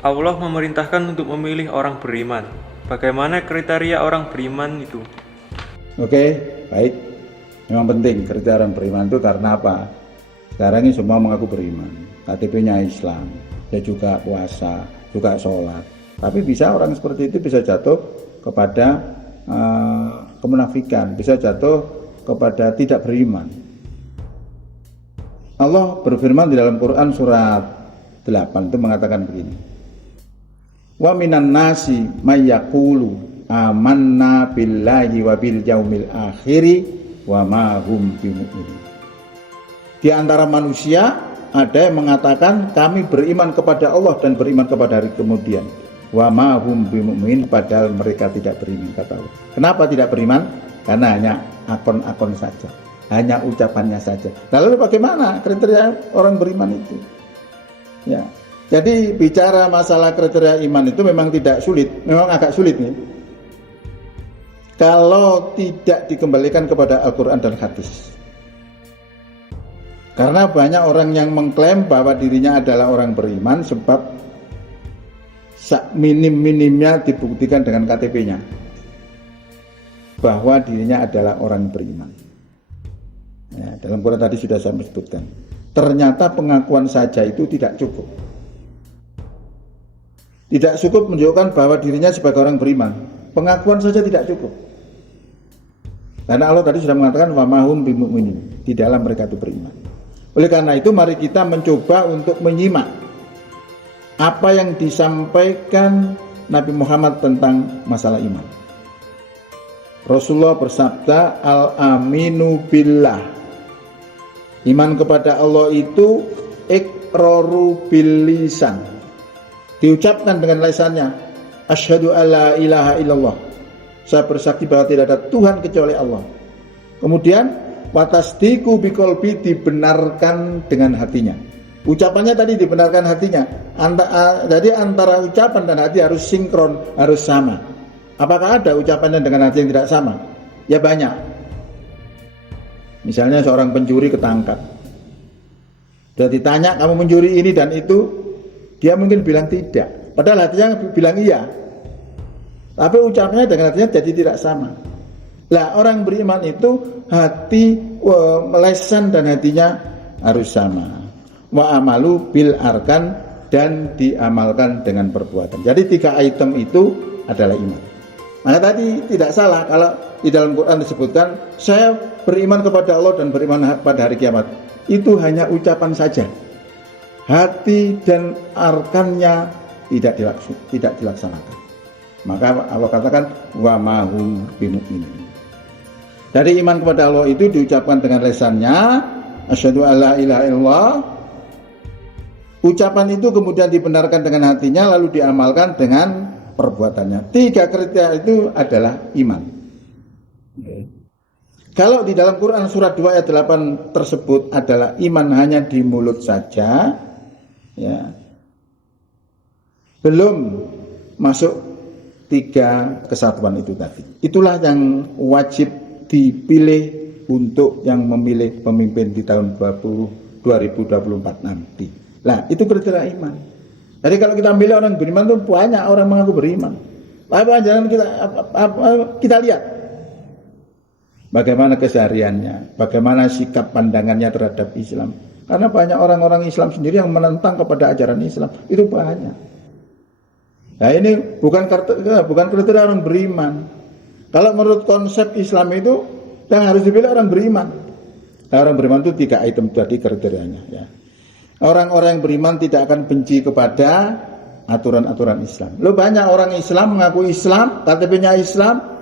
Allah memerintahkan untuk memilih orang beriman. Bagaimana kriteria orang beriman itu? Oke, baik. Memang penting kriteria orang beriman itu karena apa? Sekarang ini semua mengaku beriman. KTP-nya Islam, dia juga puasa, juga sholat. Tapi bisa orang seperti itu bisa jatuh kepada kemunafikan, bisa jatuh kepada tidak beriman. Allah berfirman di dalam Quran surat 8 itu mengatakan begini. Wa minan nasi may yaqulu amanna billahi wa bil yaumil akhiri wa ma hum bimu'minin. Di antara manusia ada yang mengatakan kami beriman kepada Allah dan beriman kepada hari kemudian. Wa ma hum bimu'minin, padahal mereka tidak beriman, kata Allah. Kenapa tidak beriman? Karena hanya akon-akon saja, hanya ucapannya saja. Lalu bagaimana kriteria orang beriman itu? Ya. Jadi bicara masalah kriteria iman itu memang tidak sulit, memang agak sulit nih. Kalau tidak dikembalikan kepada Al-Quran dan hadis. Karena banyak orang yang mengklaim bahwa dirinya adalah orang beriman sebab minim-minimnya dibuktikan dengan KTP-nya bahwa dirinya adalah orang beriman. Ya, dalam Quran tadi sudah saya sebutkan. Ternyata pengakuan saja itu tidak cukup. Tidak cukup menunjukkan bahwa dirinya sebagai orang beriman. Pengakuan saja tidak cukup. Karena Allah tadi sudah mengatakan wa mahum bimu'minin, di dalam mereka itu beriman. Oleh karena itu mari kita mencoba untuk menyimak apa yang disampaikan Nabi Muhammad tentang masalah iman. Rasulullah bersabda, al-aminu billah. Iman kepada Allah itu iqraru bil lisan. Diucapkan dengan lisannya, asyhadu alla ilaha illallah. Saya bersaksi bahwa tidak ada Tuhan kecuali Allah. Kemudian watasdiku biqalbi, dibenarkan dengan hatinya. Ucapannya tadi dibenarkan hatinya. Jadi antara ucapan dan hati harus sinkron, harus sama. Apakah ada ucapannya dengan hati yang tidak sama? Ya banyak. Misalnya seorang pencuri ketangkap. Sudah ditanya kamu mencuri ini dan itu, dia mungkin bilang tidak. Padahal hatinya bilang iya. Tapi ucapannya dengan hatinya jadi tidak sama. Lah orang beriman itu hati, lisan dan hatinya harus sama. Wa amalu bil arkan, dan diamalkan dengan perbuatan. Jadi 3 item itu adalah iman. Maka tadi tidak salah kalau di dalam Quran disebutkan saya beriman kepada Allah dan beriman pada hari kiamat. Itu hanya ucapan saja. Hati dan arkannya tidak dilaksanakan. Maka Allah katakan wa mahum bimu'minin. Dari iman kepada Allah itu diucapkan dengan lisannya, asyhadu alla ilaha illallah. Ucapan itu kemudian dibenarkan dengan hatinya, lalu diamalkan dengan perbuatannya. 3 kriteria itu adalah iman. Kalau di dalam Quran surat 2 ayat 8 tersebut adalah iman hanya di mulut saja, ya, belum masuk 3 kesatuan itu tadi. Itulah yang wajib dipilih untuk yang memilih pemimpin di tahun 2024 nanti. Nah, itu kriteria iman. Jadi kalau kita milih orang beriman itu banyak orang mengaku beriman. Jangan kita lihat bagaimana kesehariannya, bagaimana sikap pandangannya terhadap Islam. Karena banyak orang-orang Islam sendiri yang menentang kepada ajaran Islam. Itu banyak. Nah ini bukan kriteria orang beriman. Kalau menurut konsep Islam itu yang harus dipilih orang beriman. Nah, orang beriman itu 3 item tadi kriterianya. Ya. Orang-orang yang beriman tidak akan benci kepada aturan-aturan Islam. Loh banyak orang Islam mengaku Islam, KTP-nya Islam,